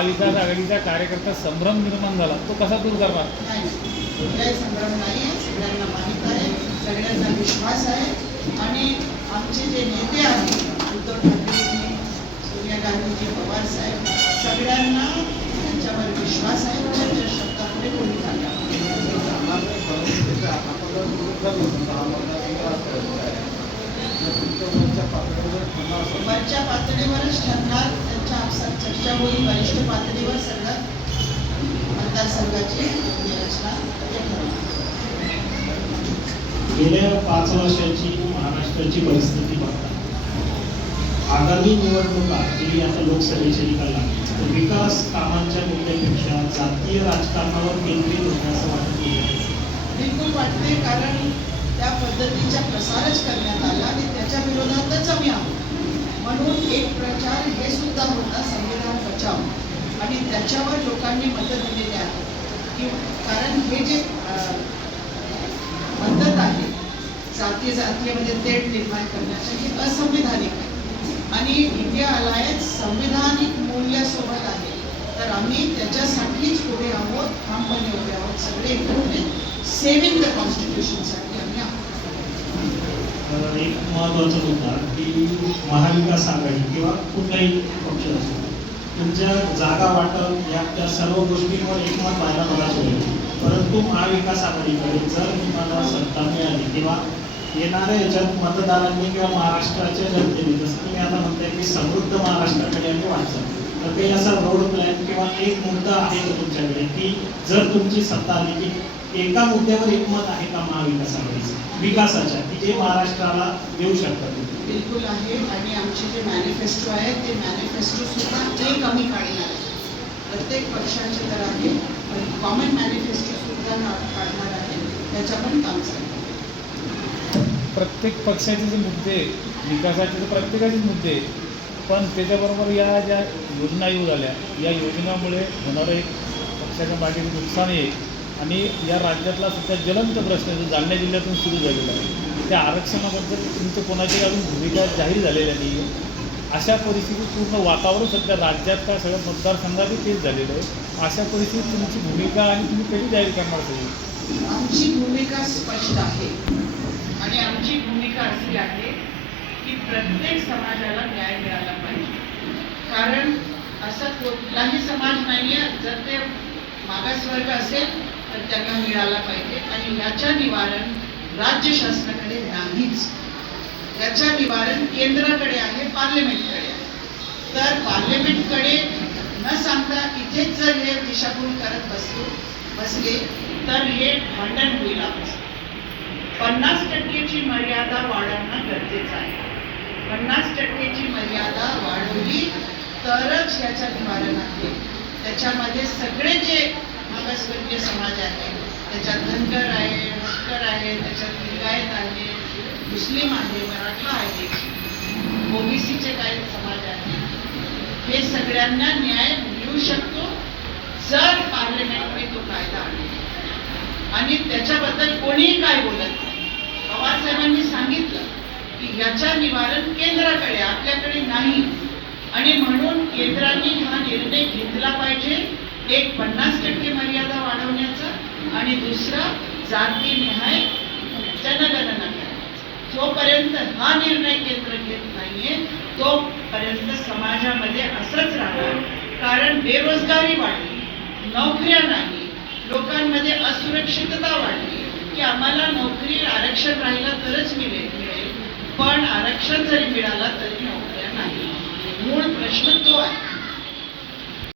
महाविकास आघाडीचा कार्यकर्ता संभ्रम निर्माण झाला. तो कसा दूर करणार? नाही कुठलाही संभ्रम नाही आहे सगळ्यांना माहीत आहे. सगळ्यांना विश्वास आहे. आणि आमचे जे नेते आहेत उद्धव ठाकरेजी सोनिया गांधीजी पवार साहेब सगळ्यांना त्यांच्यावर विश्वास आहे. त्यांच्या शब्दामध्ये कोणी चालला वरच्या पातळीवरच ठरणार चर्चा होईल वरिष्ठ पातळीवर सगळं मतदारसंघाची रचना. गेल्या पाच वर्षाची महाराष्ट्राची परिस्थिती बघता आगामी निवडणुका जी आता लोकसभेचे निकाल लागले. तर विकास कामांच्या मुद्द्यापेक्षा जातीय राजकारणावर केंद्रित होतं असं वाटत बिलकुल वाटते कारण त्या पद्धतीचा प्रसारच करण्यात आला आणि त्याच्या विरोधातच आम्ही आहोत म्हणून एक प्रचार हे सुद्धा होता संविधान बचाव आणि त्याच्यावर लोकांनी मतं दिलेली आहे की कारण हे जे पद्धत आहे जाती जातीमध्ये तेढ निर्माण करण्याची हे असंविधानिक आहे. आणि इंडिया अलायन्स संविधानिक मूल्यासोबत आहे. तर आम्ही त्याच्यासाठीच पुढे आहोत ठामपणे उभे आहोत सगळे एकत्रित सेव्हिंग द कॉन्स्टिट्यूशनसाठी आम्ही आहोत. एक महत्त्वाचा मुद्दा की महाविकास आघाडी किंवा कुठलाही तुमच्या जागा वाटप या त्या सर्व गोष्टींवर एकमत व्हायला बराच वेळ परंतु महाविकास आघाडीकडे जर तुम्हाला सत्ता मिळाली किंवा येणाऱ्या याच्यात मतदारांनी किंवा महाराष्ट्राच्या जनतेने जसं तुम्ही आता म्हणताय की समृद्ध महाराष्ट्राकडे आम्ही वाटचाल. तर काही असा रोड प्लॅन किंवा एक मुद्दा आहे का तुमच्याकडे की जर तुमची सत्ता आली की एका मुद्द्यावर एकमत आहे का महाविकास आघाडीचं विकासाच्या की जे महाराष्ट्राला देऊ शकतात बिलकुल आहे आणि आमचे जे मॅनिफेस्टो आहे ते मॅनिफेस्टो सुद्धा एक आम्ही काढणार आहे प्रत्येक पक्षाचे तर आहे पण कॉमन मॅनिफेस्टो सुद्धा काढणार आहे त्याच्या पण काम चालू आहे. प्रत्येक पक्षाचे जे मुद्दे विकासाचे तर प्रत्येकाचे मुद्दे आहेत. पण त्याच्याबरोबर या ज्या योजना येऊ झाल्या या योजनामुळे होणारं एक पक्षाच्या मागे नुकसान आहे आणि या राज्यातला सुद्धा ज्वलंत प्रश्न जो जालना जिल्ह्यातून सुरू झालेला आहे. त्या आरक्षणाबद्दल तुमचं कोणाची अजून भूमिका जाहीर झालेल्या नाही आहे. अशा परिस्थितीत पूर्ण वातावरण सध्या राज्यात काय सगळ्या मतदारसंघातही तेच झालेलं आहे. अशा परिस्थितीत तुमची भूमिका आणि तुम्ही कधी जाहीर करणार सगळी? आमची भूमिका स्पष्ट आहे. आणि आमची भूमिका अशी आहे की प्रत्येक समाजाला न्याय मिळाला पाहिजे. कारण असा कुठलाही समाज नाही आहे जर ते मागासवर्ग असेल तर त्यांना मिळाला पाहिजे. आणि याच्या निवारण राज्य शासनाकडे नाहीच. याच्या निवारण केंद्राकडे आहे पार्लमेंटकडे आहे. तर पार्लमेंटकडे न सांगता इथेच जर हे दिशाभूल करत बसलो बसले तर हे भांडण होईल पन्नास टक्केची मर्यादा वाढवणं गरजेचं आहे. पन्नास टक्केची मर्यादा वाढवली तरच याच्या निवारण आहे. त्याच्यामध्ये सगळे जे मागासवर्गीय समाज आहे. त्याच्यात धनकर आहे हस्कर आहे त्याच्यात लिंगायत आहे मुस्लिम आहे मराठा आहे. ओबीसीचे काही समाज आहे. हे सगळ्यांना न्याय मिळू शकतो जर पार्लमेंटमध्ये तो कायदा आणला. आणि त्याच्याबद्दल कोणीही काय बोलत नाही. पवार साहेबांनी सांगितलं की याच्या निवारण केंद्राकडे आपल्याकडे नाही. आणि म्हणून केंद्राने हा निर्णय घेतला पाहिजे. एक पन्नास टक्के मर्यादा वाढवण्याचा आणि जाती जातीनिहाय जनगणना जोपर्यंत हा निर्णय केंद्र घेत नाहीये तोपर्यंत समाजामध्ये असंच राहणार. कारण बेरोजगारी वाढली नोकऱ्या नाही लोकांमध्ये असुरक्षितता वाढली की आम्हाला नोकरी आरक्षण राहिलं तरच मिळेल मिळेल. पण आरक्षण जरी मिळालं तरी नोकऱ्या नाही. मूळ प्रश्न तो आहे.